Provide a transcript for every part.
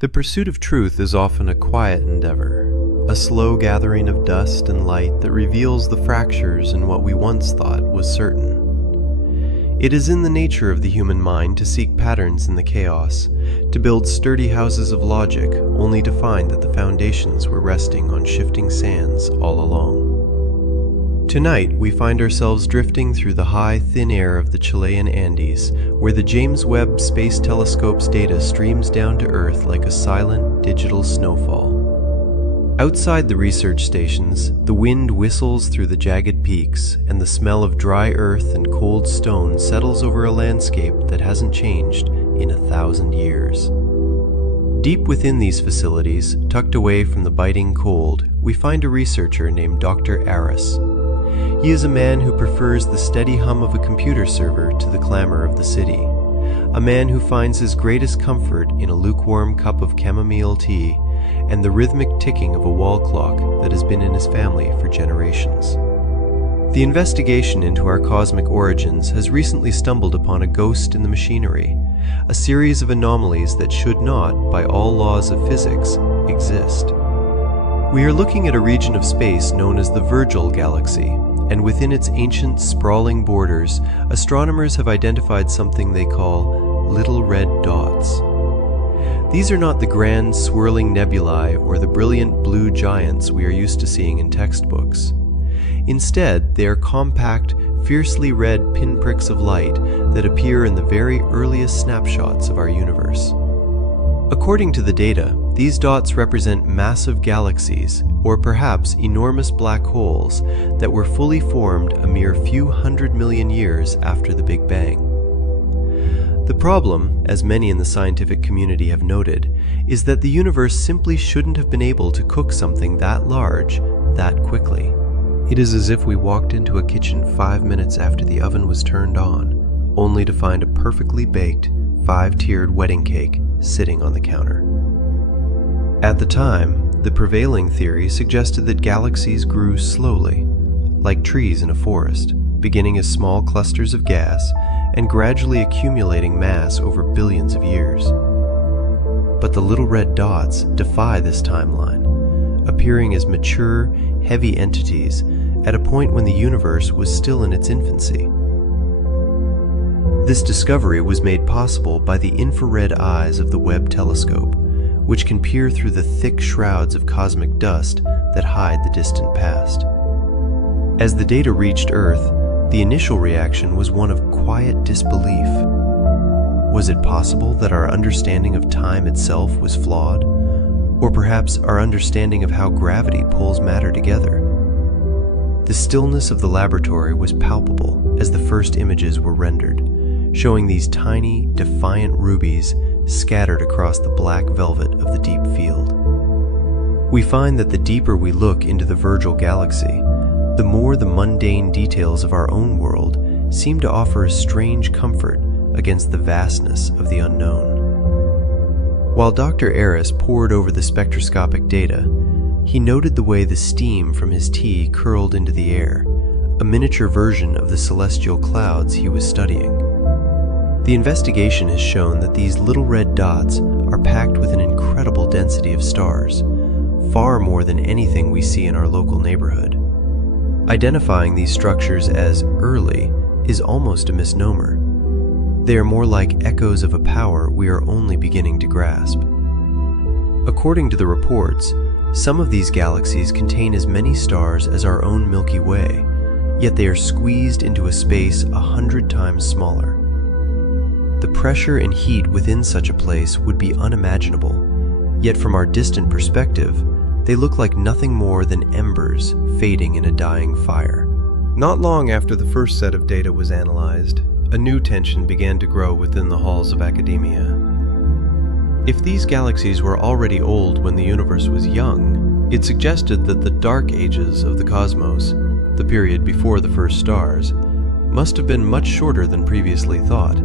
The pursuit of truth is often a quiet endeavor, a slow gathering of dust and light that reveals the fractures in what we once thought was certain. It is in the nature of the human mind to seek patterns in the chaos, to build sturdy houses of logic only to find that the foundations were resting on shifting sands all along. Tonight, we find ourselves drifting through the high, thin air of the Chilean Andes, where the James Webb Space Telescope's data streams down to Earth like a silent, digital snowfall. Outside the research stations, the wind whistles through the jagged peaks, and the smell of dry earth and cold stone settles over a landscape that hasn't changed in 1,000 years. Deep within these facilities, tucked away from the biting cold, we find a researcher named Dr. Aris. He is a man who prefers the steady hum of a computer server to the clamor of the city. A man who finds his greatest comfort in a lukewarm cup of chamomile tea and the rhythmic ticking of a wall clock that has been in his family for generations. The investigation into our cosmic origins has recently stumbled upon a ghost in the machinery, a series of anomalies that should not, by all laws of physics, exist. We are looking at a region of space known as the Virgil Galaxy, and within its ancient, sprawling borders, astronomers have identified something they call little red dots. These are not the grand, swirling nebulae or the brilliant blue giants we are used to seeing in textbooks. Instead, they are compact, fiercely red pinpricks of light that appear in the very earliest snapshots of our universe. According to the data, these dots represent massive galaxies, or perhaps enormous black holes, that were fully formed a mere few 100 million years after the Big Bang. The problem, as many in the scientific community have noted, is that the universe simply shouldn't have been able to cook something that large, that quickly. It is as if we walked into a kitchen 5 minutes after the oven was turned on, only to find a perfectly baked, 5-tiered wedding cake sitting on the counter. At the time, the prevailing theory suggested that galaxies grew slowly, like trees in a forest, beginning as small clusters of gas and gradually accumulating mass over billions of years. But the little red dots defy this timeline, appearing as mature, heavy entities at a point when the universe was still in its infancy. This discovery was made possible by the infrared eyes of the Webb telescope, which can peer through the thick shrouds of cosmic dust that hide the distant past. As the data reached Earth, the initial reaction was one of quiet disbelief. Was it possible that our understanding of time itself was flawed? Or perhaps our understanding of how gravity pulls matter together? The stillness of the laboratory was palpable as the first images were rendered, showing these tiny, defiant rubies scattered across the black velvet of the deep field. We find that the deeper we look into the Virgil Galaxy, the more the mundane details of our own world seem to offer a strange comfort against the vastness of the unknown. While Dr. Aris pored over the spectroscopic data, he noted the way the steam from his tea curled into the air, a miniature version of the celestial clouds he was studying. The investigation has shown that these little red dots are packed with an incredible density of stars, far more than anything we see in our local neighborhood. Identifying these structures as early is almost a misnomer. They are more like echoes of a power we are only beginning to grasp. According to the reports, some of these galaxies contain as many stars as our own Milky Way, yet they are squeezed into a space 100 times smaller. The pressure and heat within such a place would be unimaginable, yet from our distant perspective, they look like nothing more than embers fading in a dying fire. Not long after the first set of data was analyzed, a new tension began to grow within the halls of academia. If these galaxies were already old when the universe was young, it suggested that the dark ages of the cosmos, the period before the first stars, must have been much shorter than previously thought.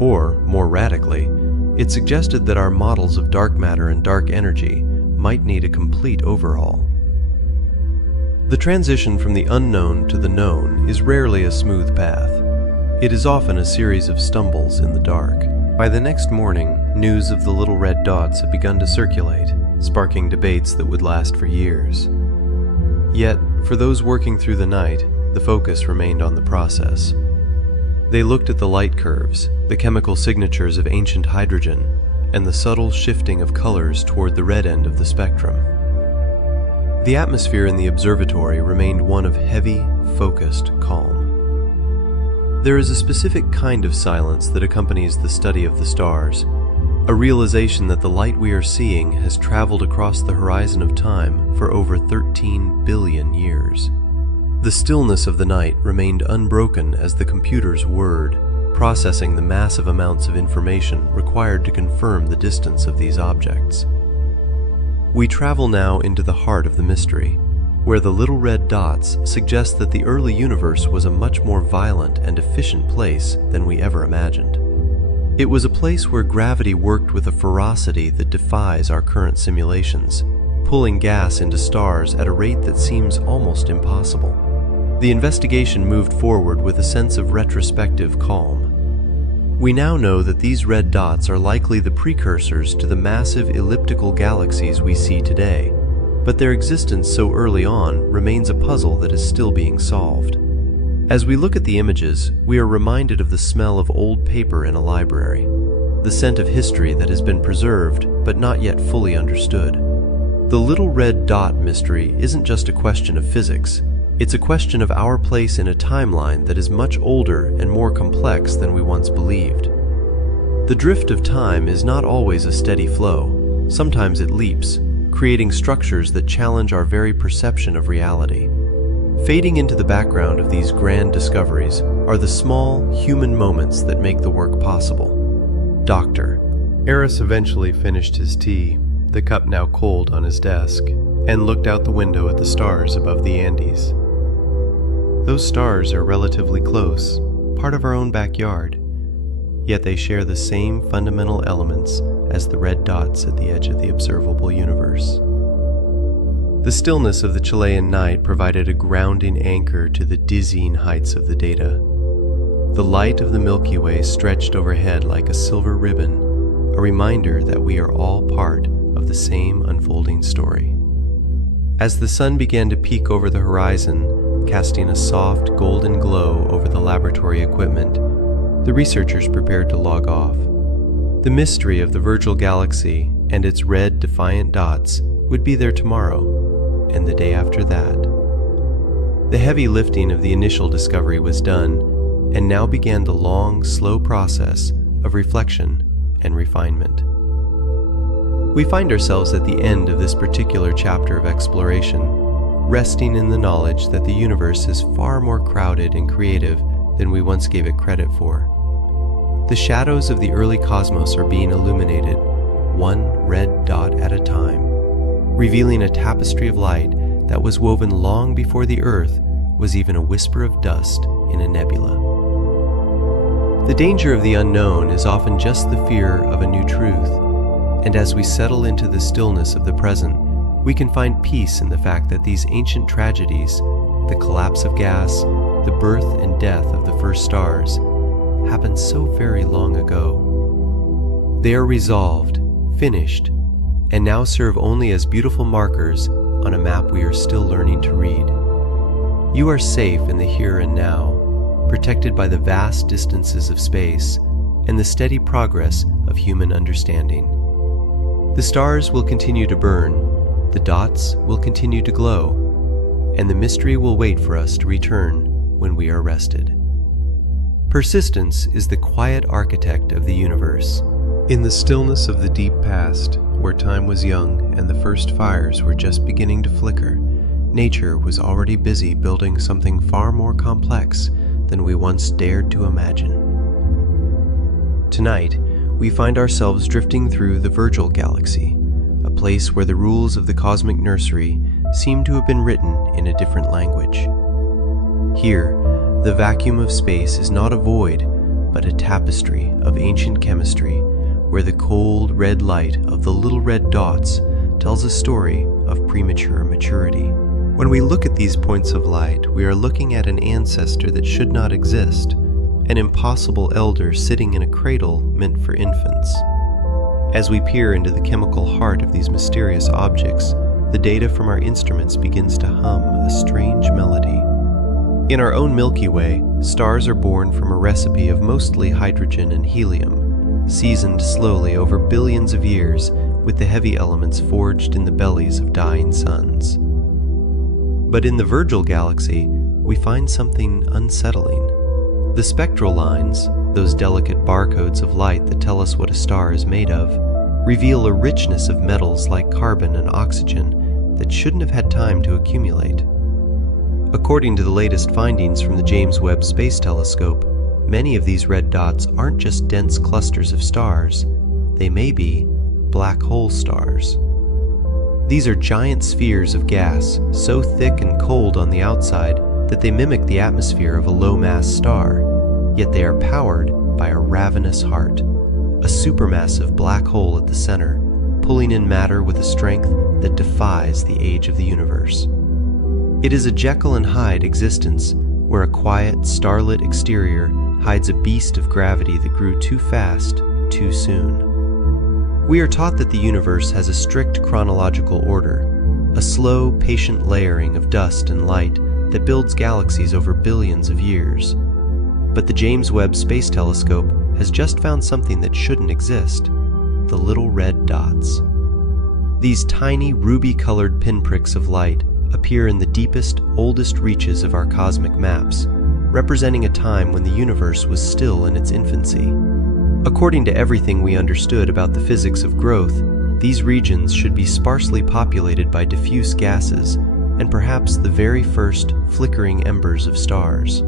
Or, more radically, it suggested that our models of dark matter and dark energy might need a complete overhaul. The transition from the unknown to the known is rarely a smooth path. It is often a series of stumbles in the dark. By the next morning, news of the little red dots had begun to circulate, sparking debates that would last for years. Yet, for those working through the night, the focus remained on the process. They looked at the light curves, the chemical signatures of ancient hydrogen, and the subtle shifting of colors toward the red end of the spectrum. The atmosphere in the observatory remained one of heavy, focused calm. There is a specific kind of silence that accompanies the study of the stars, a realization that the light we are seeing has traveled across the horizon of time for over 13 billion years. The stillness of the night remained unbroken as the computers whirred, processing the massive amounts of information required to confirm the distance of these objects. We travel now into the heart of the mystery, where the little red dots suggest that the early universe was a much more violent and efficient place than we ever imagined. It was a place where gravity worked with a ferocity that defies our current simulations, pulling gas into stars at a rate that seems almost impossible. The investigation moved forward with a sense of retrospective calm. We now know that these red dots are likely the precursors to the massive elliptical galaxies we see today, but their existence so early on remains a puzzle that is still being solved. As we look at the images, we are reminded of the smell of old paper in a library, the scent of history that has been preserved but not yet fully understood. The little red dot mystery isn't just a question of physics, it's a question of our place in a timeline that is much older and more complex than we once believed. The drift of time is not always a steady flow. Sometimes it leaps, creating structures that challenge our very perception of reality. Fading into the background of these grand discoveries are the small, human moments that make the work possible. Doctor. Eris eventually finished his tea, the cup now cold on his desk, and looked out the window at the stars above the Andes. Those stars are relatively close, part of our own backyard, yet they share the same fundamental elements as the red dots at the edge of the observable universe. The stillness of the Chilean night provided a grounding anchor to the dizzying heights of the data. The light of the Milky Way stretched overhead like a silver ribbon, a reminder that we are all part of the same unfolding story. As the sun began to peek over the horizon, casting a soft golden glow over the laboratory equipment, the researchers prepared to log off. The mystery of the Virgil Galaxy and its red defiant dots would be there tomorrow, and the day after that. The heavy lifting of the initial discovery was done, and now began the long, slow process of reflection and refinement. We find ourselves at the end of this particular chapter of exploration, resting in the knowledge that the universe is far more crowded and creative than we once gave it credit for. The shadows of the early cosmos are being illuminated, one red dot at a time, revealing a tapestry of light that was woven long before the Earth was even a whisper of dust in a nebula. The danger of the unknown is often just the fear of a new truth, and as we settle into the stillness of the present, we can find peace in the fact that these ancient tragedies, the collapse of gas, the birth and death of the first stars, happened so very long ago. They are resolved, finished, and now serve only as beautiful markers on a map we are still learning to read. You are safe in the here and now, protected by the vast distances of space and the steady progress of human understanding. The stars will continue to burn, the dots will continue to glow, and the mystery will wait for us to return when we are rested. Persistence is the quiet architect of the universe. In the stillness of the deep past, where time was young and the first fires were just beginning to flicker, nature was already busy building something far more complex than we once dared to imagine. Tonight, we find ourselves drifting through the Virgil Galaxy, a place where the rules of the cosmic nursery seem to have been written in a different language. Here, the vacuum of space is not a void, but a tapestry of ancient chemistry, where the cold red light of the little red dots tells a story of premature maturity. When we look at these points of light, we are looking at an ancestor that should not exist, an impossible elder sitting in a cradle meant for infants. As we peer into the chemical heart of these mysterious objects, the data from our instruments begins to hum a strange melody. In our own Milky Way, stars are born from a recipe of mostly hydrogen and helium, seasoned slowly over billions of years with the heavy elements forged in the bellies of dying suns. But in the Virgil Galaxy, we find something unsettling. The spectral lines, those delicate barcodes of light that tell us what a star is made of, reveal a richness of metals like carbon and oxygen that shouldn't have had time to accumulate. According to the latest findings from the James Webb Space Telescope, many of these red dots aren't just dense clusters of stars, they may be black hole stars. These are giant spheres of gas, so thick and cold on the outside that they mimic the atmosphere of a low-mass star, yet they are powered by a ravenous heart, a supermassive black hole at the center, pulling in matter with a strength that defies the age of the universe. It is a Jekyll and Hyde existence where a quiet, starlit exterior hides a beast of gravity that grew too fast, too soon. We are taught that the universe has a strict chronological order, a slow, patient layering of dust and light that builds galaxies over billions of years. But the James Webb Space Telescope has just found something that shouldn't exist: the little red dots. These tiny, ruby-colored pinpricks of light appear in the deepest, oldest reaches of our cosmic maps, representing a time when the universe was still in its infancy. According to everything we understood about the physics of growth, these regions should be sparsely populated by diffuse gases and perhaps the very first flickering embers of stars.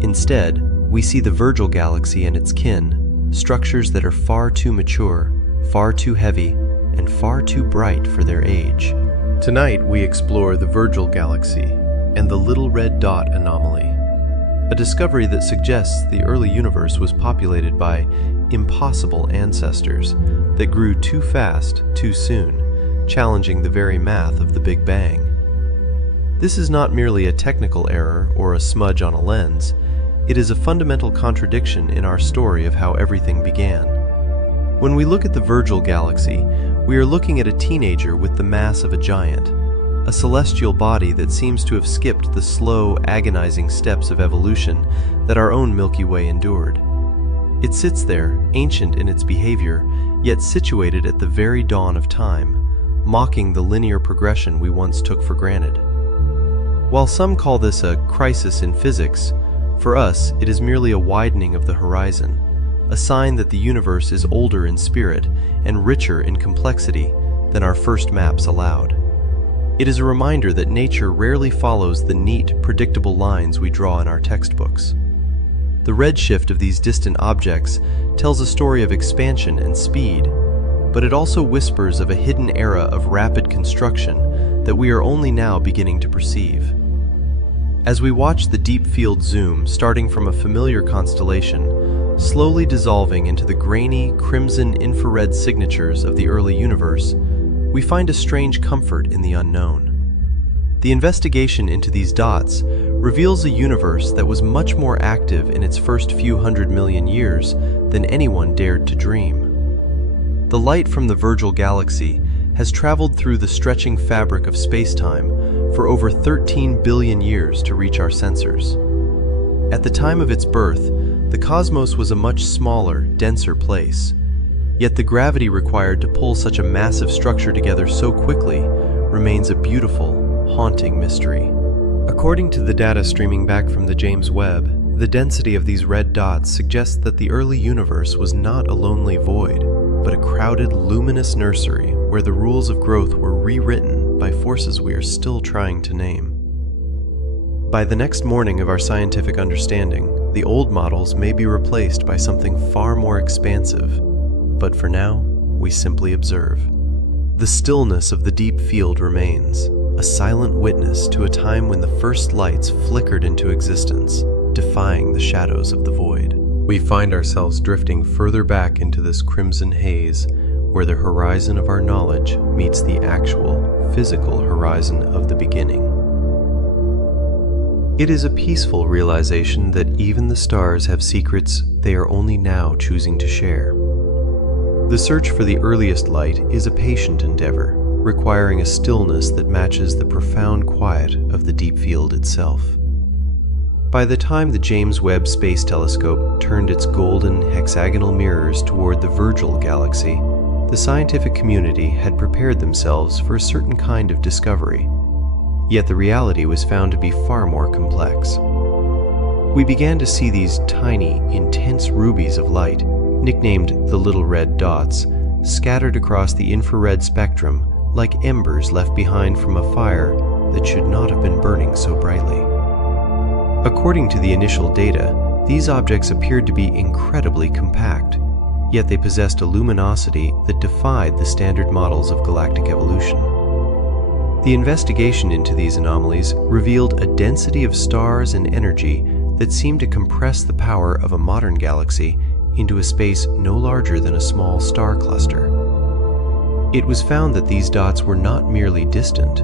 Instead, we see the Virgil Galaxy and its kin, structures that are far too mature, far too heavy, and far too bright for their age. Tonight, we explore the Virgil Galaxy and the little red dot anomaly, a discovery that suggests the early universe was populated by impossible ancestors that grew too fast, too soon, challenging the very math of the Big Bang. This is not merely a technical error or a smudge on a lens, it is a fundamental contradiction in our story of how everything began. When we look at the Virgil Galaxy, we are looking at a teenager with the mass of a giant, a celestial body that seems to have skipped the slow, agonizing steps of evolution that our own Milky Way endured. It sits there, ancient in its behavior, yet situated at the very dawn of time, mocking the linear progression we once took for granted. While some call this a crisis in physics, for us it is merely a widening of the horizon, a sign that the universe is older in spirit and richer in complexity than our first maps allowed. It is a reminder that nature rarely follows the neat, predictable lines we draw in our textbooks. The redshift of these distant objects tells a story of expansion and speed, but it also whispers of a hidden era of rapid construction that we are only now beginning to perceive. As we watch the deep field zoom starting from a familiar constellation, slowly dissolving into the grainy, crimson infrared signatures of the early universe, we find a strange comfort in the unknown. The investigation into these dots reveals a universe that was much more active in its first few 100 million years than anyone dared to dream. The light from the Virgil Galaxy has traveled through the stretching fabric of space-time for over 13 billion years to reach our sensors. At the time of its birth, the cosmos was a much smaller, denser place. Yet the gravity required to pull such a massive structure together so quickly remains a beautiful, haunting mystery. According to the data streaming back from the James Webb, the density of these red dots suggests that the early universe was not a lonely void, but a crowded, luminous nursery where the rules of growth were rewritten by forces we are still trying to name. By the next morning of our scientific understanding, the old models may be replaced by something far more expansive, but for now, we simply observe. The stillness of the deep field remains, a silent witness to a time when the first lights flickered into existence, defying the shadows of the void. We find ourselves drifting further back into this crimson haze, where the horizon of our knowledge meets the actual, physical horizon of the beginning. It is a peaceful realization that even the stars have secrets they are only now choosing to share. The search for the earliest light is a patient endeavor, requiring a stillness that matches the profound quiet of the deep field itself. By the time the James Webb Space Telescope turned its golden hexagonal mirrors toward the Virgil Galaxy, the scientific community had prepared themselves for a certain kind of discovery. Yet the reality was found to be far more complex. We began to see these tiny, intense rubies of light, nicknamed the little red dots, scattered across the infrared spectrum like embers left behind from a fire that should not have been burning so brightly. According to the initial data, these objects appeared to be incredibly compact, yet they possessed a luminosity that defied the standard models of galactic evolution. The investigation into these anomalies revealed a density of stars and energy that seemed to compress the power of a modern galaxy into a space no larger than a small star cluster. It was found that these dots were not merely distant,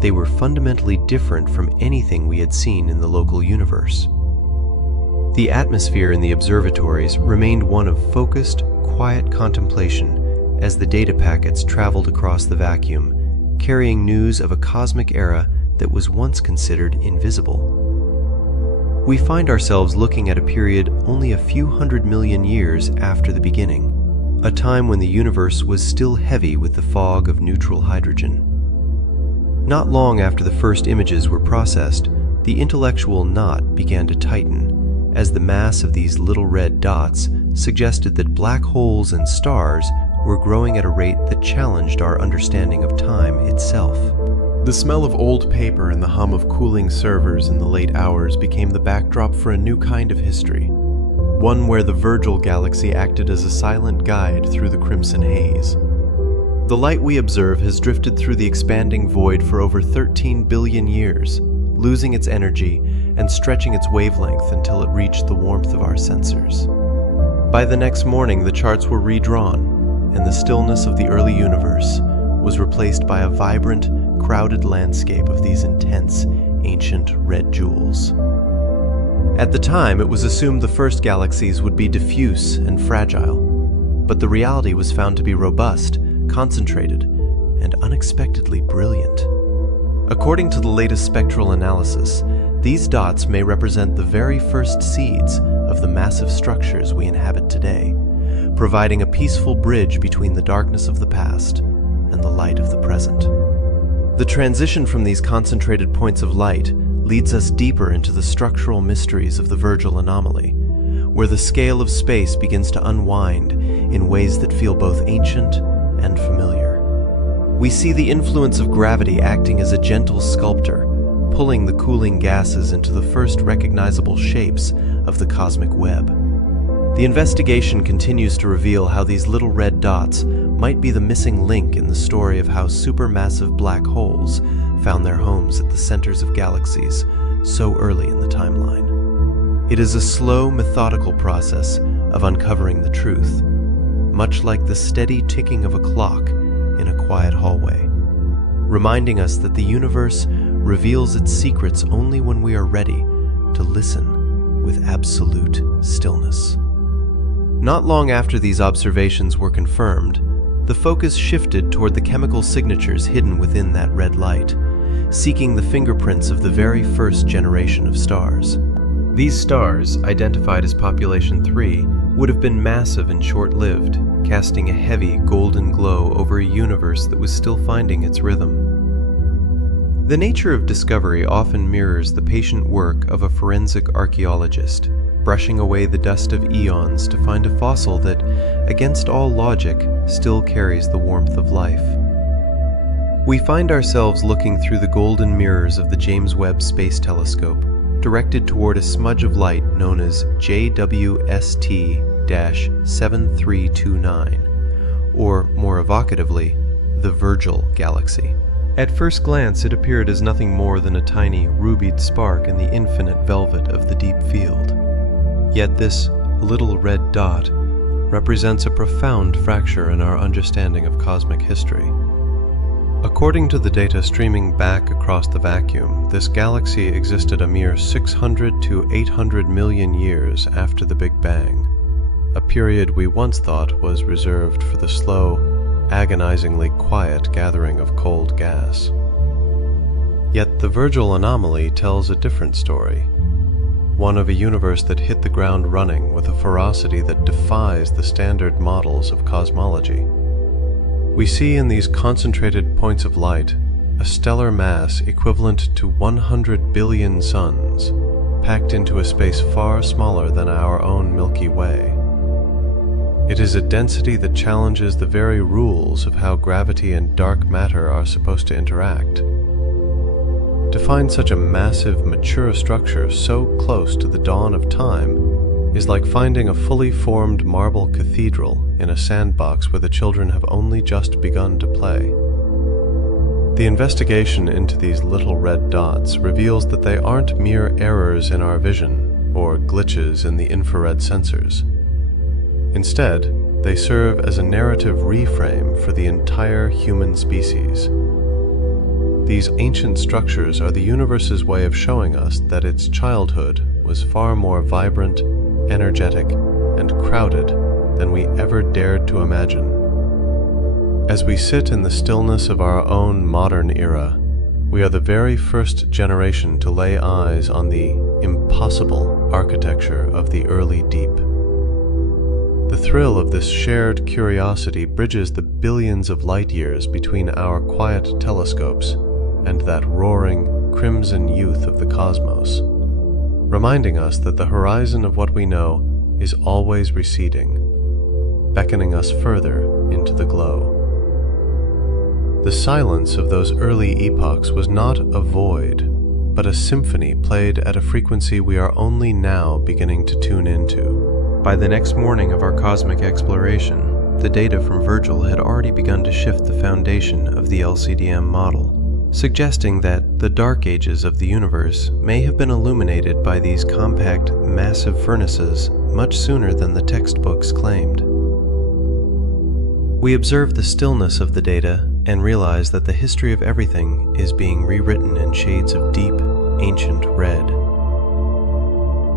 they were fundamentally different from anything we had seen in the local universe. The atmosphere in the observatories remained one of focused, quiet contemplation as the data packets traveled across the vacuum, carrying news of a cosmic era that was once considered invisible. We find ourselves looking at a period only a few 100 million years after the beginning, a time when the universe was still heavy with the fog of neutral hydrogen. Not long after the first images were processed, the intellectual knot began to tighten, as the mass of these little red dots suggested that black holes and stars were growing at a rate that challenged our understanding of time itself. The smell of old paper and the hum of cooling servers in the late hours became the backdrop for a new kind of history, one where the Virgil Galaxy acted as a silent guide through the crimson haze. The light we observe has drifted through the expanding void for over 13 billion years, losing its energy and stretching its wavelength until it reached the warmth of our sensors. By the next morning, the charts were redrawn, and the stillness of the early universe was replaced by a vibrant, crowded landscape of these intense, ancient red jewels. At the time, it was assumed the first galaxies would be diffuse and fragile, but the reality was found to be robust, concentrated, and unexpectedly brilliant. According to the latest spectral analysis, these dots may represent the very first seeds of the massive structures we inhabit today, providing a peaceful bridge between the darkness of the past and the light of the present. The transition from these concentrated points of light leads us deeper into the structural mysteries of the Virgil anomaly, where the scale of space begins to unwind in ways that feel both ancient and familiar. We see the influence of gravity acting as a gentle sculptor, pulling the cooling gases into the first recognizable shapes of the cosmic web. The investigation continues to reveal how these little red dots might be the missing link in the story of how supermassive black holes found their homes at the centers of galaxies so early in the timeline. It is a slow, methodical process of uncovering the truth, much like the steady ticking of a clock in a quiet hallway, reminding us that the universe reveals its secrets only when we are ready to listen with absolute stillness. Not long after these observations were confirmed, the focus shifted toward the chemical signatures hidden within that red light, seeking the fingerprints of the very first generation of stars. These stars, identified as Population 3, would have been massive and short-lived, casting a heavy golden glow over a universe that was still finding its rhythm. The nature of discovery often mirrors the patient work of a forensic archaeologist, brushing away the dust of eons to find a fossil that, against all logic, still carries the warmth of life. We find ourselves looking through the golden mirrors of the James Webb Space Telescope, directed toward a smudge of light known as JWST-7329, or more evocatively, the Virgil Galaxy. At first glance, it appeared as nothing more than a tiny, rubied spark in the infinite velvet of the deep field. Yet this little red dot represents a profound fracture in our understanding of cosmic history. According to the data streaming back across the vacuum, this galaxy existed a mere 600 to 800 million years after the Big Bang, a period we once thought was reserved for the slow, agonizingly quiet gathering of cold gas. Yet the Virgil anomaly tells a different story, one of a universe that hit the ground running with a ferocity that defies the standard models of cosmology. We see in these concentrated points of light a stellar mass equivalent to 100 billion suns, packed into a space far smaller than our own Milky Way. It is a density that challenges the very rules of how gravity and dark matter are supposed to interact. To find such a massive, mature structure so close to the dawn of time is like finding a fully formed marble cathedral in a sandbox where the children have only just begun to play. The investigation into these little red dots reveals that they aren't mere errors in our vision or glitches in the infrared sensors. Instead, they serve as a narrative reframe for the entire human species. These ancient structures are the universe's way of showing us that its childhood was far more vibrant, energetic, and crowded than we ever dared to imagine. As we sit in the stillness of our own modern era, we are the very first generation to lay eyes on the impossible architecture of the early deep. The thrill of this shared curiosity bridges the billions of light years between our quiet telescopes and that roaring, crimson youth of the cosmos, reminding us that the horizon of what we know is always receding, beckoning us further into the glow. The silence of those early epochs was not a void, but a symphony played at a frequency we are only now beginning to tune into. By the next morning of our cosmic exploration, the data from Virgil had already begun to shift the foundation of the LCDM model, suggesting that the dark ages of the universe may have been illuminated by these compact, massive furnaces much sooner than the textbooks claimed. We observe the stillness of the data and realize that the history of everything is being rewritten in shades of deep, ancient red.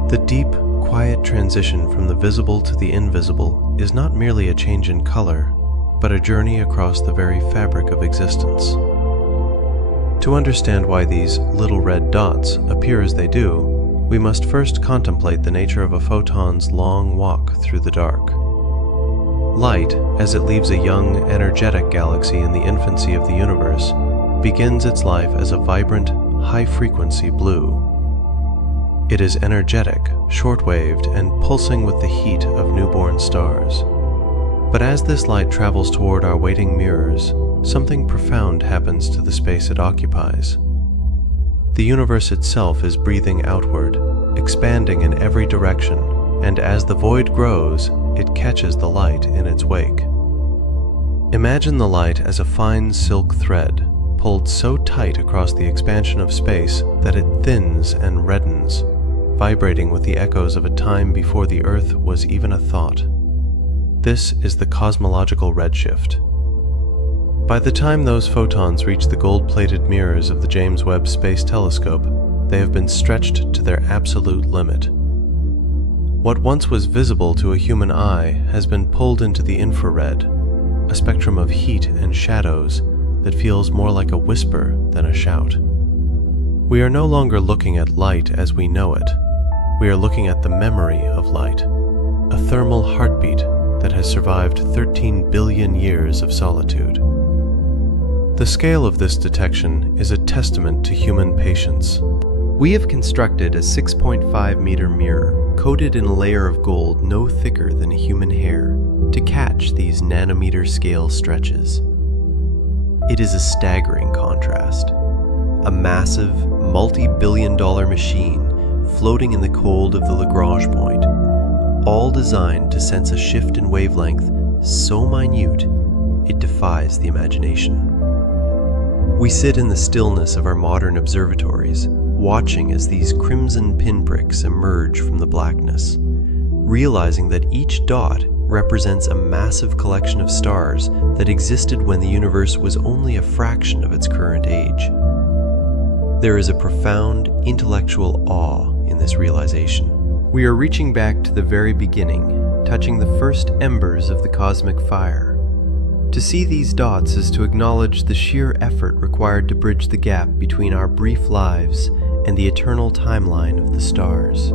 The deep, quiet transition from the visible to the invisible is not merely a change in color, but a journey across the very fabric of existence. To understand why these little red dots appear as they do, we must first contemplate the nature of a photon's long walk through the dark. Light, as it leaves a young, energetic galaxy in the infancy of the universe, begins its life as a vibrant, high-frequency blue. It is energetic, short-waved, and pulsing with the heat of newborn stars. But as this light travels toward our waiting mirrors, something profound happens to the space it occupies. The universe itself is breathing outward, expanding in every direction, and as the void grows, it catches the light in its wake. Imagine the light as a fine silk thread, pulled so tight across the expansion of space that it thins and reddens, vibrating with the echoes of a time before the Earth was even a thought. This is the cosmological redshift. By the time those photons reach the gold-plated mirrors of the James Webb Space Telescope, they have been stretched to their absolute limit. What once was visible to a human eye has been pulled into the infrared, a spectrum of heat and shadows that feels more like a whisper than a shout. We are no longer looking at light as we know it. We are looking at the memory of light, a thermal heartbeat that has survived 13 billion years of solitude. The scale of this detection is a testament to human patience. We have constructed a 6.5-meter mirror coated in a layer of gold no thicker than a human hair to catch these nanometer scale stretches. It is a staggering contrast. A massive, multi-billion-dollar machine floating in the cold of the Lagrange point, all designed to sense a shift in wavelength so minute it defies the imagination. We sit in the stillness of our modern observatories, watching as these crimson pinpricks emerge from the blackness, realizing that each dot represents a massive collection of stars that existed when the universe was only a fraction of its current age. There is a profound intellectual awe in this realization. We are reaching back to the very beginning, touching the first embers of the cosmic fire. To see these dots is to acknowledge the sheer effort required to bridge the gap between our brief lives and the eternal timeline of the stars.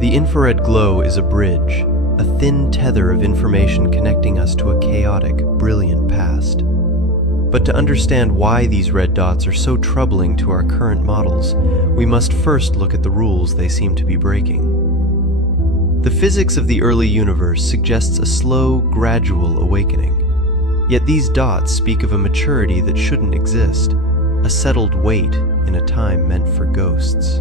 The infrared glow is a bridge, a thin tether of information connecting us to a chaotic, brilliant past. But to understand why these red dots are so troubling to our current models, we must first look at the rules they seem to be breaking. The physics of the early universe suggests a slow, gradual awakening. Yet these dots speak of a maturity that shouldn't exist, a settled wait in a time meant for ghosts.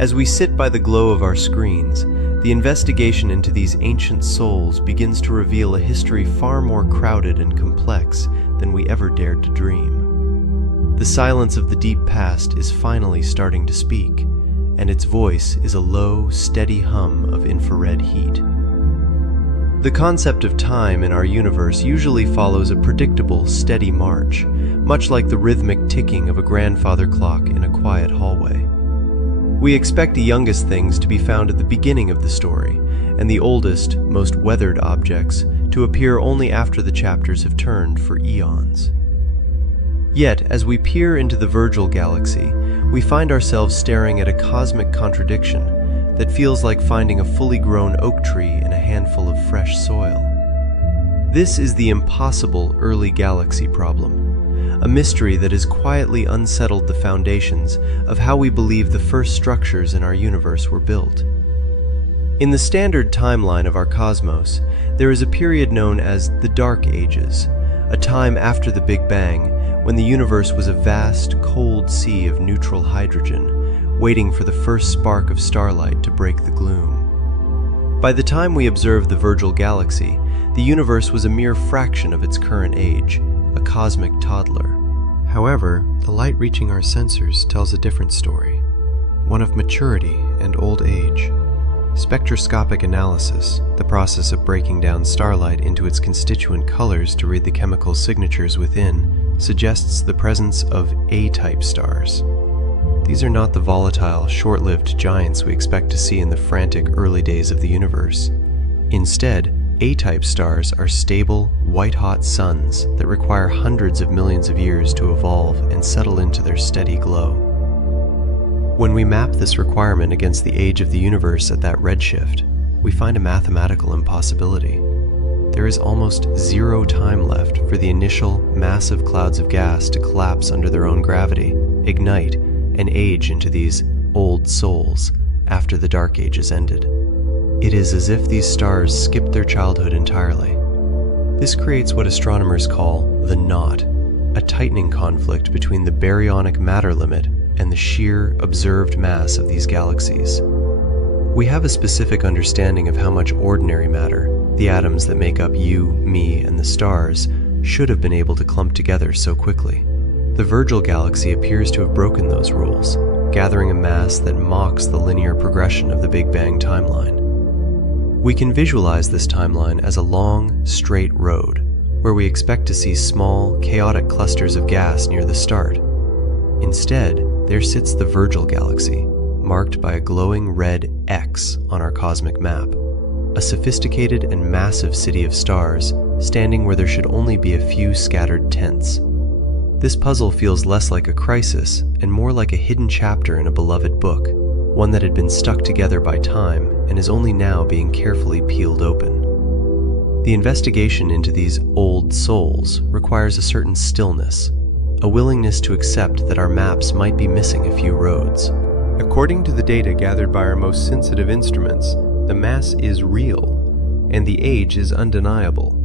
As we sit by the glow of our screens, the investigation into these ancient souls begins to reveal a history far more crowded and complex than we ever dared to dream. The silence of the deep past is finally starting to speak, and its voice is a low, steady hum of infrared heat. The concept of time in our universe usually follows a predictable, steady march, much like the rhythmic ticking of a grandfather clock in a quiet hallway. We expect the youngest things to be found at the beginning of the story, and the oldest, most weathered objects to appear only after the chapters have turned for eons. Yet, as we peer into the Virgil Galaxy, we find ourselves staring at a cosmic contradiction that feels like finding a fully grown oak tree in a handful of fresh soil. This is the impossible early galaxy problem, a mystery that has quietly unsettled the foundations of how we believe the first structures in our universe were built. In the standard timeline of our cosmos, there is a period known as the Dark Ages, a time after the Big Bang when the universe was a vast, cold sea of neutral hydrogen, waiting for the first spark of starlight to break the gloom. By the time we observed the Virgil Galaxy, the universe was a mere fraction of its current age, a cosmic toddler. However, the light reaching our sensors tells a different story, one of maturity and old age. Spectroscopic analysis, the process of breaking down starlight into its constituent colors to read the chemical signatures within, suggests the presence of A-type stars. These are not the volatile, short-lived giants we expect to see in the frantic early days of the universe. Instead, A-type stars are stable, white-hot suns that require hundreds of millions of years to evolve and settle into their steady glow. When we map this requirement against the age of the universe at that redshift, we find a mathematical impossibility. There is almost zero time left for the initial massive clouds of gas to collapse under their own gravity, ignite, and age into these old souls after the Dark Ages ended. It is as if these stars skipped their childhood entirely. This creates what astronomers call the knot, a tightening conflict between the baryonic matter limit and the sheer observed mass of these galaxies. We have a specific understanding of how much ordinary matter, the atoms that make up you, me, and the stars, should have been able to clump together so quickly. The Virgil Galaxy appears to have broken those rules, gathering a mass that mocks the linear progression of the Big Bang timeline. We can visualize this timeline as a long, straight road, where we expect to see small, chaotic clusters of gas near the start. Instead, there sits the Virgil Galaxy, marked by a glowing red X on our cosmic map, a sophisticated and massive city of stars standing where there should only be a few scattered tents. This puzzle feels less like a crisis and more like a hidden chapter in a beloved book, one that had been stuck together by time and is only now being carefully peeled open. The investigation into these old souls requires a certain stillness, a willingness to accept that our maps might be missing a few roads. According to the data gathered by our most sensitive instruments, the mass is real, and the age is undeniable.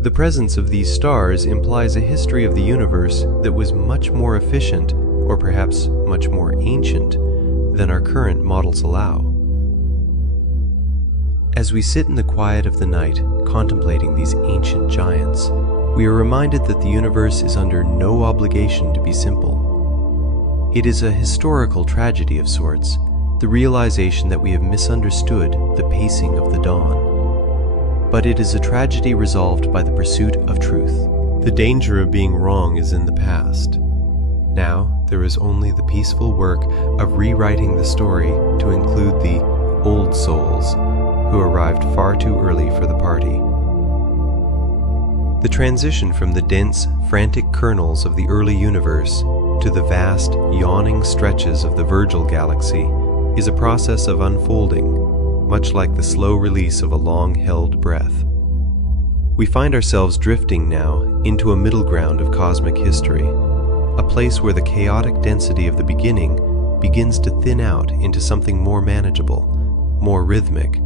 The presence of these stars implies a history of the universe that was much more efficient, or perhaps much more ancient, than our current models allow. As we sit in the quiet of the night, contemplating these ancient giants, we are reminded that the universe is under no obligation to be simple. It is a historical tragedy of sorts, the realization that we have misunderstood the pacing of the dawn. But it is a tragedy resolved by the pursuit of truth. The danger of being wrong is in the past. Now, there is only the peaceful work of rewriting the story to include the old souls who arrived far too early for the party. The transition from the dense, frantic kernels of the early universe to the vast, yawning stretches of the Virgil Galaxy is a process of unfolding, much like the slow release of a long-held breath. We find ourselves drifting now into a middle ground of cosmic history, a place where the chaotic density of the beginning begins to thin out into something more manageable, more rhythmic,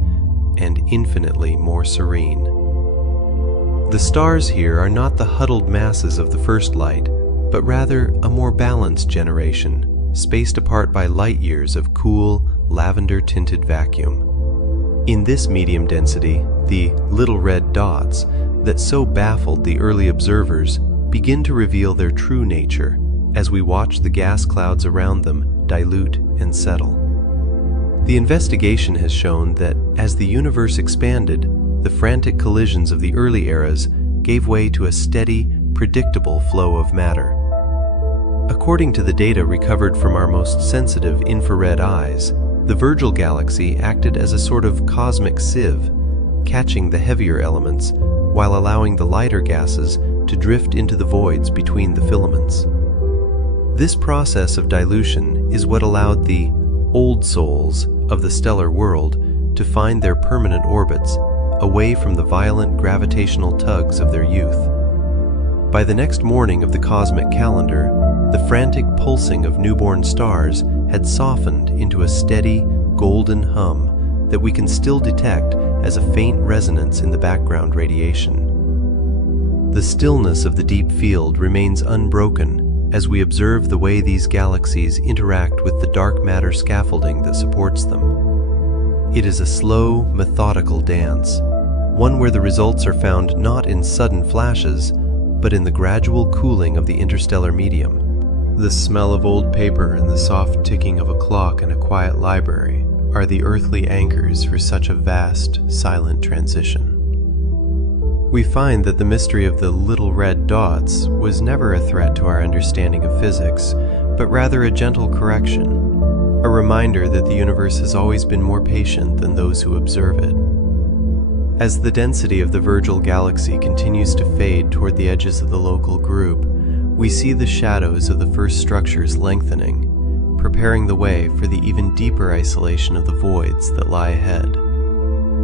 and infinitely more serene. The stars here are not the huddled masses of the first light, but rather a more balanced generation, spaced apart by light years of cool, lavender-tinted vacuum. In this medium density, the little red dots that so baffled the early observers begin to reveal their true nature as we watch the gas clouds around them dilute and settle. The investigation has shown that as the universe expanded, the frantic collisions of the early eras gave way to a steady, predictable flow of matter. According to the data recovered from our most sensitive infrared eyes, the Virgil Galaxy acted as a sort of cosmic sieve, catching the heavier elements while allowing the lighter gases to drift into the voids between the filaments. This process of dilution is what allowed the old souls of the stellar world to find their permanent orbits away from the violent gravitational tugs of their youth. By the next morning of the cosmic calendar, the frantic pulsing of newborn stars had softened into a steady, golden hum that we can still detect as a faint resonance in the background radiation. The stillness of the deep field remains unbroken as we observe the way these galaxies interact with the dark matter scaffolding that supports them. It is a slow, methodical dance, one where the results are found not in sudden flashes, but in the gradual cooling of the interstellar medium. The smell of old paper and the soft ticking of a clock in a quiet library are the earthly anchors for such a vast, silent transition. We find that the mystery of the little red dots was never a threat to our understanding of physics, but rather a gentle correction, a reminder that the universe has always been more patient than those who observe it. As the density of the Virgil Galaxy continues to fade toward the edges of the local group, we see the shadows of the first structures lengthening, preparing the way for the even deeper isolation of the voids that lie ahead.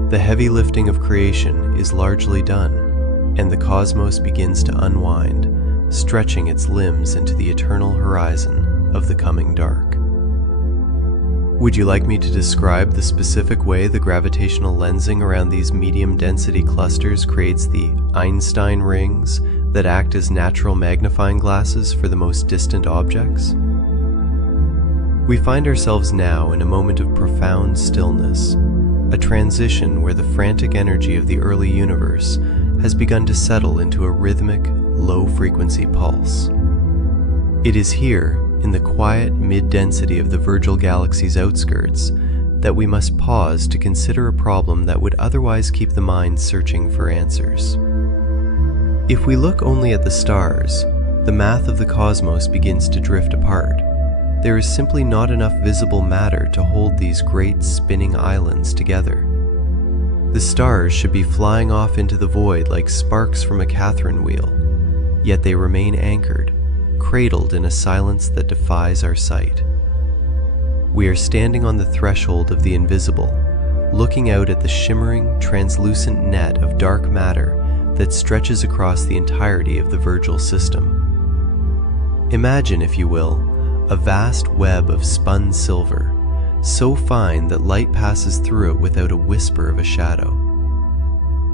The heavy lifting of creation is largely done, and the cosmos begins to unwind, stretching its limbs into the eternal horizon of the coming dark. Would you like me to describe the specific way the gravitational lensing around these medium-density clusters creates the Einstein rings that act as natural magnifying glasses for the most distant objects? We find ourselves now in a moment of profound stillness, a transition where the frantic energy of the early universe has begun to settle into a rhythmic, low-frequency pulse. It is here, in the quiet mid-density of the Virgil Galaxy's outskirts, that we must pause to consider a problem that would otherwise keep the mind searching for answers. If we look only at the stars, the math of the cosmos begins to drift apart. There is simply not enough visible matter to hold these great spinning islands together. The stars should be flying off into the void like sparks from a Catherine wheel, yet they remain anchored, cradled in a silence that defies our sight. We are standing on the threshold of the invisible, looking out at the shimmering, translucent net of dark matter that stretches across the entirety of the Virgil system. Imagine, if you will, a vast web of spun silver, so fine that light passes through it without a whisper of a shadow.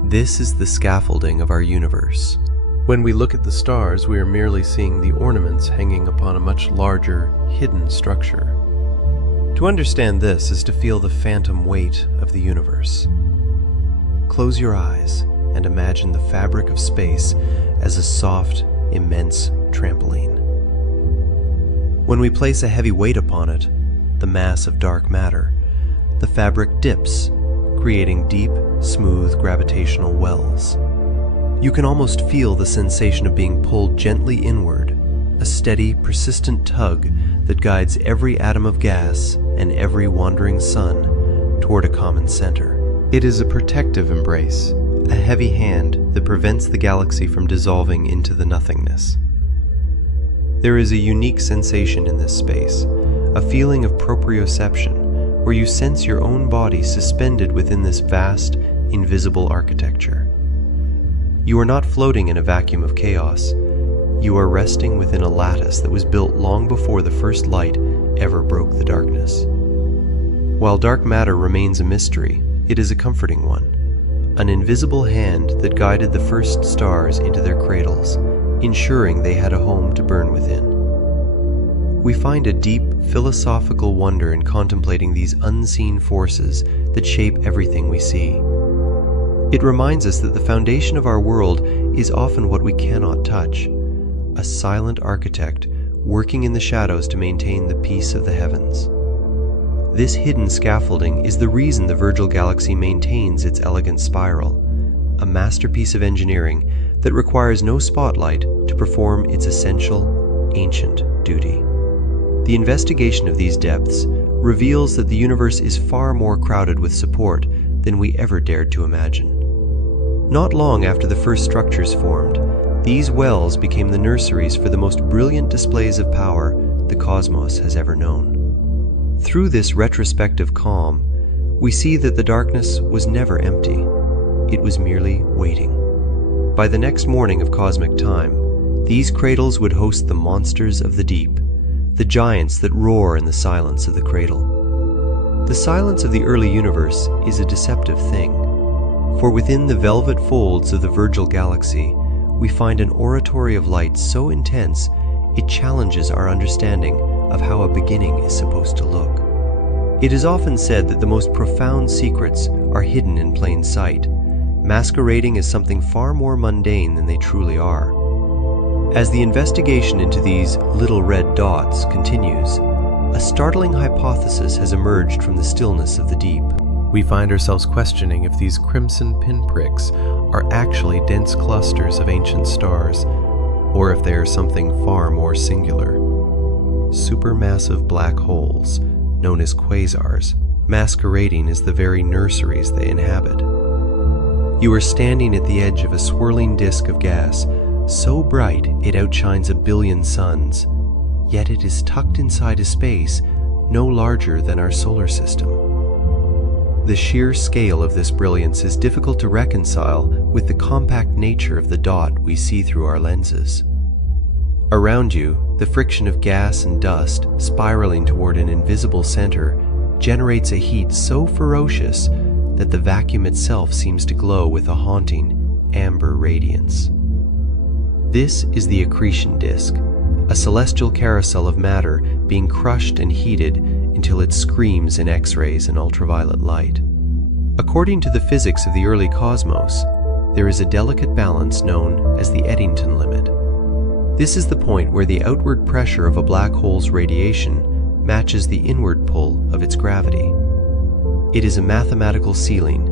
This is the scaffolding of our universe. When we look at the stars, we are merely seeing the ornaments hanging upon a much larger, hidden structure. To understand this is to feel the phantom weight of the universe. Close your eyes and imagine the fabric of space as a soft, immense trampoline. When we place a heavy weight upon it, the mass of dark matter, the fabric dips, creating deep, smooth gravitational wells. You can almost feel the sensation of being pulled gently inward, a steady, persistent tug that guides every atom of gas and every wandering sun toward a common center. It is a protective embrace, a heavy hand that prevents the galaxy from dissolving into the nothingness. There is a unique sensation in this space, a feeling of proprioception, where you sense your own body suspended within this vast, invisible architecture. You are not floating in a vacuum of chaos. You are resting within a lattice that was built long before the first light ever broke the darkness. While dark matter remains a mystery, it is a comforting one, an invisible hand that guided the first stars into their cradles, ensuring they had a home to burn within. We find a deep philosophical wonder in contemplating these unseen forces that shape everything we see. It reminds us that the foundation of our world is often what we cannot touch, a silent architect working in the shadows to maintain the peace of the heavens. This hidden scaffolding is the reason the Virgil Galaxy maintains its elegant spiral, a masterpiece of engineering that requires no spotlight to perform its essential, ancient duty. The investigation of these depths reveals that the universe is far more crowded with support than we ever dared to imagine. Not long after the first structures formed, these wells became the nurseries for the most brilliant displays of power the cosmos has ever known. Through this retrospective calm, we see that the darkness was never empty. It was merely waiting. By the next morning of cosmic time, these cradles would host the monsters of the deep, the giants that roar in the silence of the cradle. The silence of the early universe is a deceptive thing, for within the velvet folds of the Virgil Galaxy, we find an oratory of light so intense it challenges our understanding of how a beginning is supposed to look. It is often said that the most profound secrets are hidden in plain sight, masquerading as something far more mundane than they truly are. As the investigation into these little red dots continues, a startling hypothesis has emerged from the stillness of the deep. We find ourselves questioning if these crimson pinpricks are actually dense clusters of ancient stars, or if they are something far more singular. Supermassive black holes, known as quasars, masquerading as the very nurseries they inhabit. You are standing at the edge of a swirling disk of gas, so bright it outshines a billion suns, yet it is tucked inside a space no larger than our solar system. The sheer scale of this brilliance is difficult to reconcile with the compact nature of the dot we see through our lenses. Around you, the friction of gas and dust spiraling toward an invisible center generates a heat so ferocious that the vacuum itself seems to glow with a haunting, amber radiance. This is the accretion disk, a celestial carousel of matter being crushed and heated until it screams in X-rays and ultraviolet light. According to the physics of the early cosmos, there is a delicate balance known as the Eddington limit. This is the point where the outward pressure of a black hole's radiation matches the inward pull of its gravity. It is a mathematical ceiling,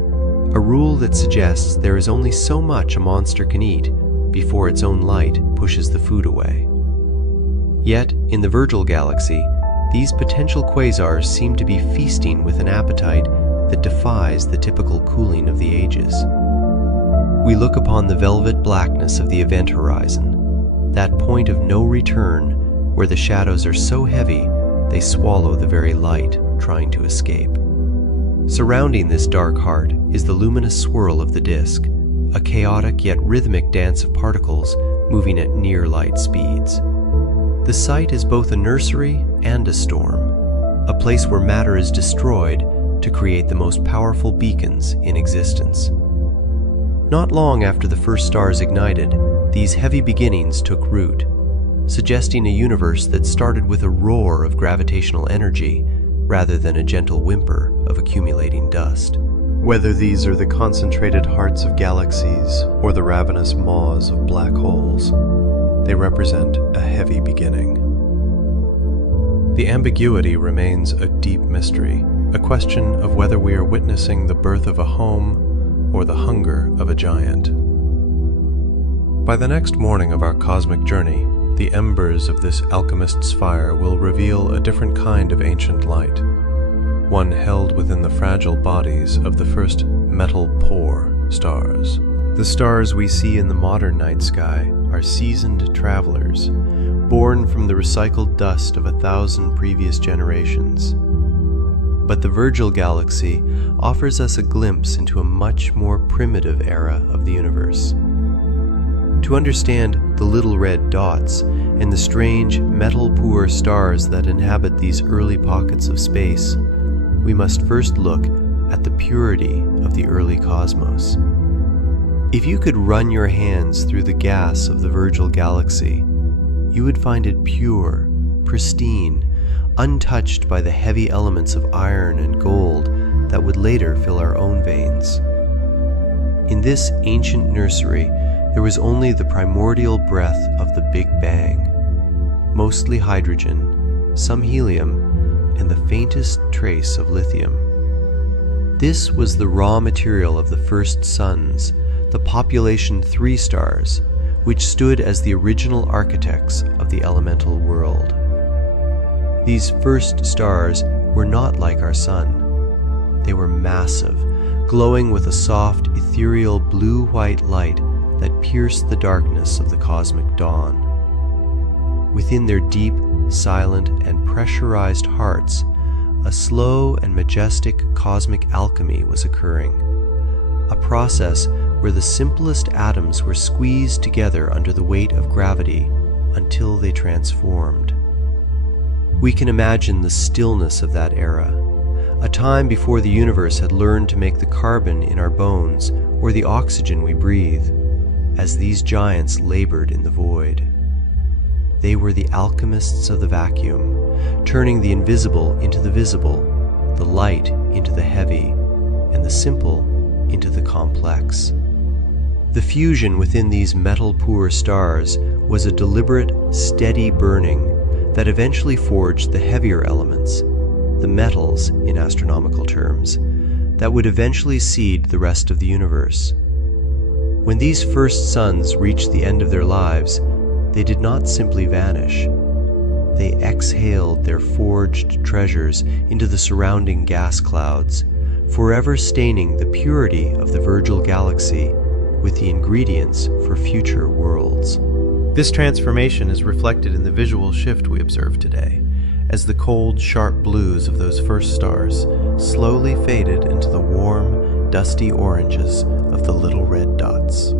a rule that suggests there is only so much a monster can eat before its own light pushes the food away. Yet, in the Virgil Galaxy, these potential quasars seem to be feasting with an appetite that defies the typical cooling of the ages. We look upon the velvet blackness of the event horizon, that point of no return where the shadows are so heavy they swallow the very light trying to escape. Surrounding this dark heart is the luminous swirl of the disk, a chaotic yet rhythmic dance of particles moving at near light speeds. The site is both a nursery and a storm, a place where matter is destroyed to create the most powerful beacons in existence. Not long after the first stars ignited, these heavy beginnings took root, suggesting a universe that started with a roar of gravitational energy rather than a gentle whimper of accumulating dust. Whether these are the concentrated hearts of galaxies or the ravenous maws of black holes, they represent a heavy beginning. The ambiguity remains a deep mystery, a question of whether we are witnessing the birth of a home or the hunger of a giant. By the next morning of our cosmic journey, the embers of this alchemist's fire will reveal a different kind of ancient light, one held within the fragile bodies of the first metal-poor stars. The stars we see in the modern night sky are seasoned travelers, born from the recycled dust of 1,000 previous generations. But the Virgil Galaxy offers us a glimpse into a much more primitive era of the universe. To understand the little red dots and the strange metal-poor stars that inhabit these early pockets of space, we must first look at the purity of the early cosmos. If you could run your hands through the gas of the Virgil Galaxy, you would find it pure, pristine, untouched by the heavy elements of iron and gold that would later fill our own veins. In this ancient nursery, there was only the primordial breath of the Big Bang, mostly hydrogen, some helium, and the faintest trace of lithium. This was the raw material of the first suns, the population 3 stars, which stood as the original architects of the elemental world. These first stars were not like our sun. They were massive, glowing with a soft, ethereal blue-white light that pierced the darkness of the cosmic dawn. Within their deep, silent, and pressurized hearts, a slow and majestic cosmic alchemy was occurring, a process where the simplest atoms were squeezed together under the weight of gravity until they transformed. We can imagine the stillness of that era, a time before the universe had learned to make the carbon in our bones or the oxygen we breathe, as these giants labored in the void. They were the alchemists of the vacuum, turning the invisible into the visible, the light into the heavy, and the simple into the complex. The fusion within these metal-poor stars was a deliberate, steady burning that eventually forged the heavier elements, the metals in astronomical terms, that would eventually seed the rest of the universe. When these first suns reached the end of their lives, they did not simply vanish. They exhaled their forged treasures into the surrounding gas clouds, forever staining the purity of the Virgil Galaxy with the ingredients for future worlds. This transformation is reflected in the visual shift we observe today, as the cold, sharp blues of those first stars slowly faded into the warm, dusty oranges of the little red dots.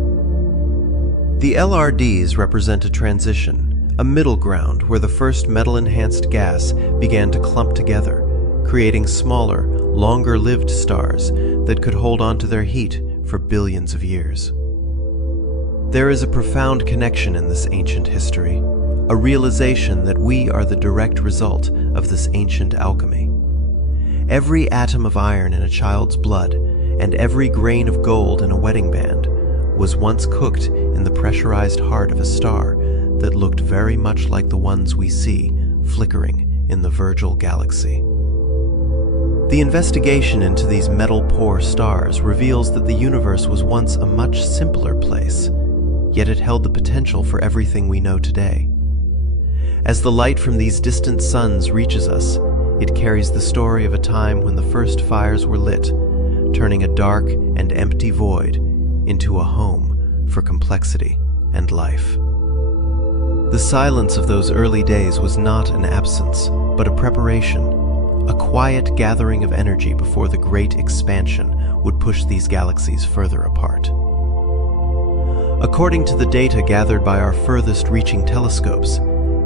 The LRDs represent a transition, a middle ground where the first metal-enhanced gas began to clump together, creating smaller, longer-lived stars that could hold on to their heat for billions of years. There is a profound connection in this ancient history, a realization that we are the direct result of this ancient alchemy. Every atom of iron in a child's blood and every grain of gold in a wedding band was once cooked in the pressurized heart of a star that looked very much like the ones we see flickering in the Virgil Galaxy. The investigation into these metal-poor stars reveals that the universe was once a much simpler place, yet it held the potential for everything we know today. As the light from these distant suns reaches us, it carries the story of a time when the first fires were lit, turning a dark and empty void into a home for complexity and life. The silence of those early days was not an absence, but a preparation, a quiet gathering of energy before the great expansion would push these galaxies further apart. According to the data gathered by our furthest reaching telescopes,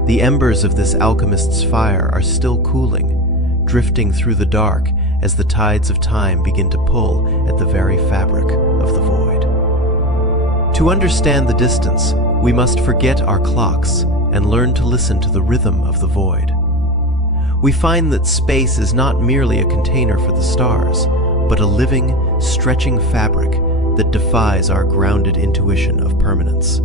the embers of this alchemist's fire are still cooling, drifting through the dark as the tides of time begin to pull at the very fabric of the void. To understand the distance, we must forget our clocks and learn to listen to the rhythm of the void. We find that space is not merely a container for the stars, but a living, stretching fabric that defies our grounded intuition of permanence.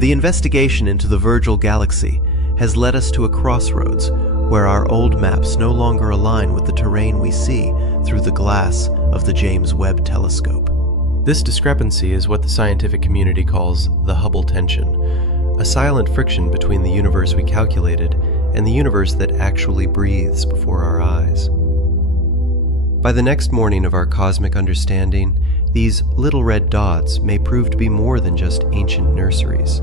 The investigation into the Virgil Galaxy has led us to a crossroads where our old maps no longer align with the terrain we see through the glass of the James Webb Telescope. This discrepancy is what the scientific community calls the Hubble tension, a silent friction between the universe we calculated and the universe that actually breathes before our eyes. By the next morning of our cosmic understanding, these little red dots may prove to be more than just ancient nurseries.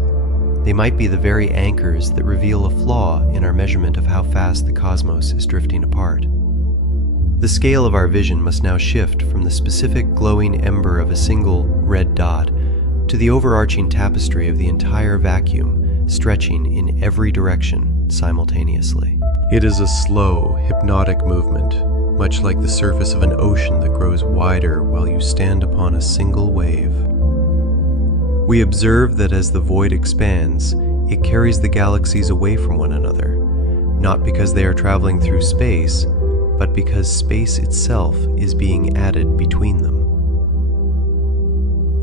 They might be the very anchors that reveal a flaw in our measurement of how fast the cosmos is drifting apart. The scale of our vision must now shift from the specific glowing ember of a single red dot to the overarching tapestry of the entire vacuum, stretching in every direction simultaneously. It is a slow, hypnotic movement, much like the surface of an ocean that grows wider while you stand upon a single wave. We observe that as the void expands, it carries the galaxies away from one another, not because they are traveling through space, but because space itself is being added between them.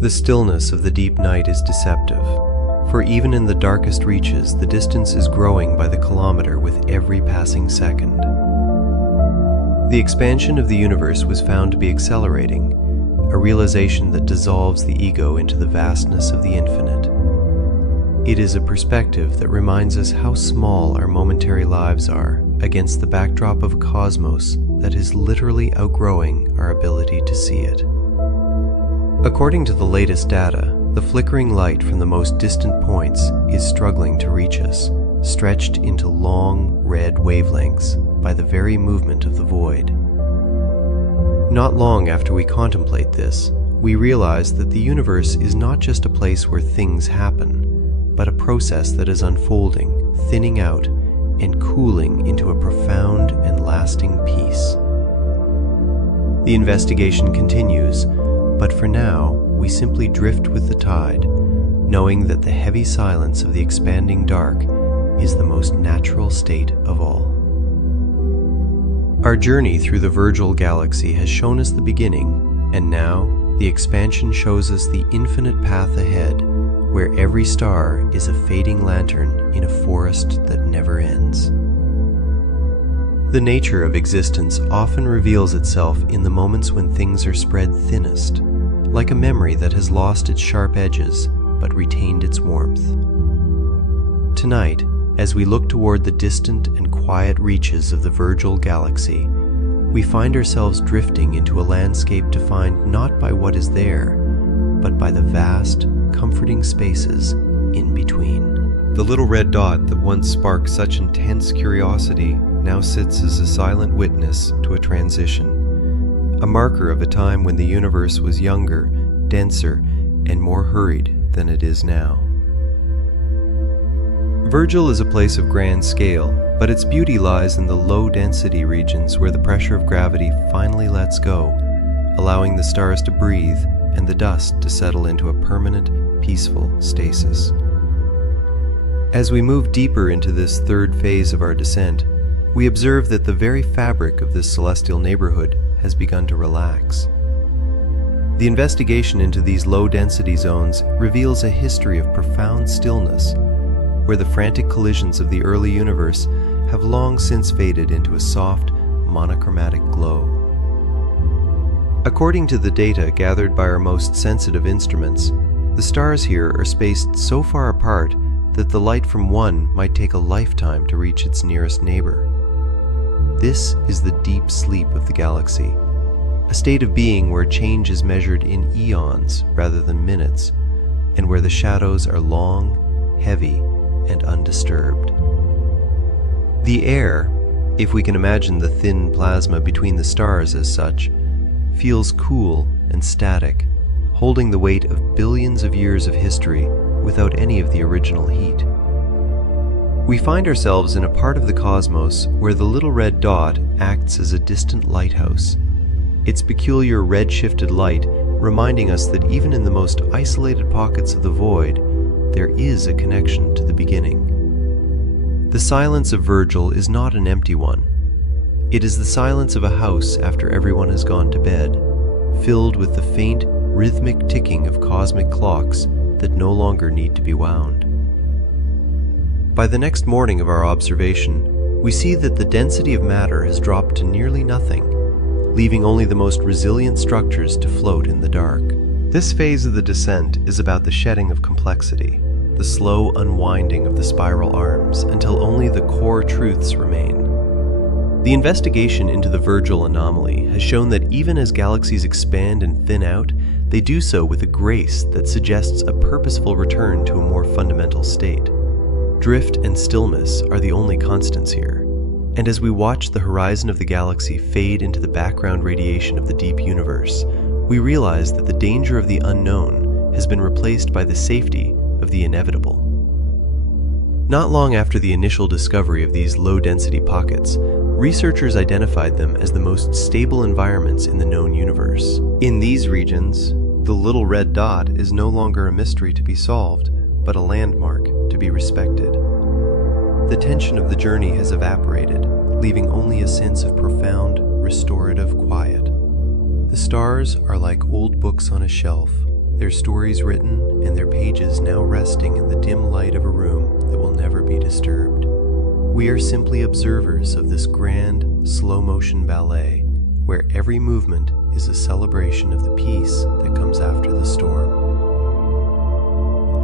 The stillness of the deep night is deceptive, for even in the darkest reaches, the distance is growing by the kilometer with every passing second. The expansion of the universe was found to be accelerating, a realization that dissolves the ego into the vastness of the infinite. It is a perspective that reminds us how small our momentary lives are against the backdrop of a cosmos that is literally outgrowing our ability to see it. According to the latest data, the flickering light from the most distant points is struggling to reach us, stretched into long, red wavelengths by the very movement of the void. Not long after we contemplate this, we realize that the universe is not just a place where things happen, but a process that is unfolding, thinning out, and cooling into a profound and lasting peace. The investigation continues, but for now, we simply drift with the tide, knowing that the heavy silence of the expanding dark is the most natural state of all. Our journey through the Virgil Galaxy has shown us the beginning, and now the expansion shows us the infinite path ahead, where every star is a fading lantern in a forest that never ends. The nature of existence often reveals itself in the moments when things are spread thinnest, like a memory that has lost its sharp edges but retained its warmth. Tonight, as we look toward the distant and quiet reaches of the Virgil Galaxy, we find ourselves drifting into a landscape defined not by what is there, but by the vast, comforting spaces in between. The little red dot that once sparked such intense curiosity now sits as a silent witness to a transition, a marker of a time when the universe was younger, denser, and more hurried than it is now. Virgil is a place of grand scale, but its beauty lies in the low-density regions where the pressure of gravity finally lets go, allowing the stars to breathe and the dust to settle into a permanent, peaceful stasis. As we move deeper into this third phase of our descent, we observe that the very fabric of this celestial neighborhood has begun to relax. The investigation into these low-density zones reveals a history of profound stillness, where the frantic collisions of the early universe have long since faded into a soft, monochromatic glow. According to the data gathered by our most sensitive instruments, the stars here are spaced so far apart that the light from one might take a lifetime to reach its nearest neighbor. This is the deep sleep of the galaxy, a state of being where change is measured in eons rather than minutes, and where the shadows are long, heavy, and undisturbed. The air, if we can imagine the thin plasma between the stars as such, feels cool and static, holding the weight of billions of years of history without any of the original heat. We find ourselves in a part of the cosmos where the little red dot acts as a distant lighthouse, its peculiar red-shifted light reminding us that even in the most isolated pockets of the void, there is a connection to the beginning. The silence of Virgil is not an empty one. It is the silence of a house after everyone has gone to bed, filled with the faint, rhythmic ticking of cosmic clocks that no longer need to be wound. By the next morning of our observation, we see that the density of matter has dropped to nearly nothing, leaving only the most resilient structures to float in the dark. This phase of the descent is about the shedding of complexity, the slow unwinding of the spiral arms until only the core truths remain. The investigation into the Virgil anomaly has shown that even as galaxies expand and thin out, they do so with a grace that suggests a purposeful return to a more fundamental state. Drift and stillness are the only constants here, and as we watch the horizon of the galaxy fade into the background radiation of the deep universe, we realize that the danger of the unknown has been replaced by the safety of the inevitable. Not long after the initial discovery of these low-density pockets, researchers identified them as the most stable environments in the known universe. In these regions, the little red dot is no longer a mystery to be solved, but a landmark to be respected. The tension of the journey has evaporated, leaving only a sense of profound, restorative quiet. The stars are like old books on a shelf, their stories written and their pages now resting in the dim light of a room that will never be disturbed. We are simply observers of this grand, slow-motion ballet, where every movement is a celebration of the peace that comes after the storm.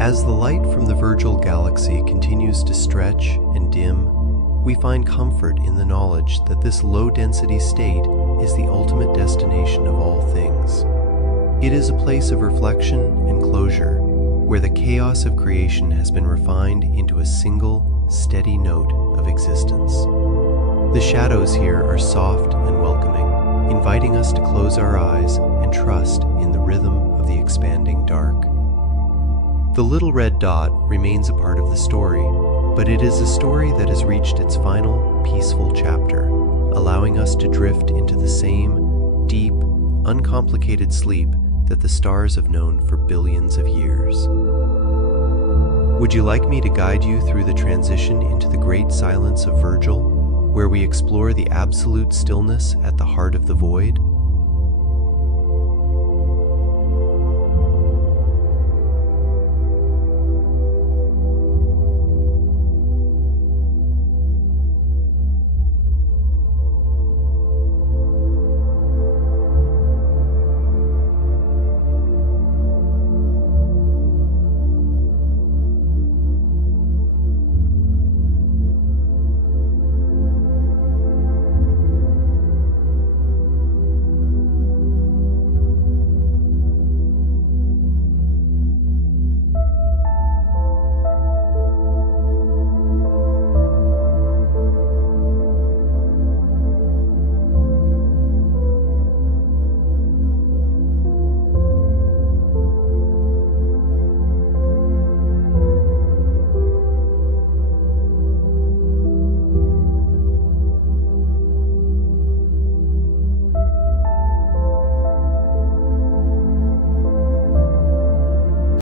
As the light from the Virgil Galaxy continues to stretch and dim, we find comfort in the knowledge that this low-density state is the ultimate destination of all things. It is a place of reflection and closure, where the chaos of creation has been refined into a single, steady note of existence. The shadows here are soft and welcoming, inviting us to close our eyes and trust in the rhythm of the expanding dark. The little red dot remains a part of the story, but it is a story that has reached its final, peaceful chapter, allowing us to drift into the same deep, uncomplicated sleep that the stars have known for billions of years. Would you like me to guide you through the transition into the great silence of Virgil, where we explore the absolute stillness at the heart of the void?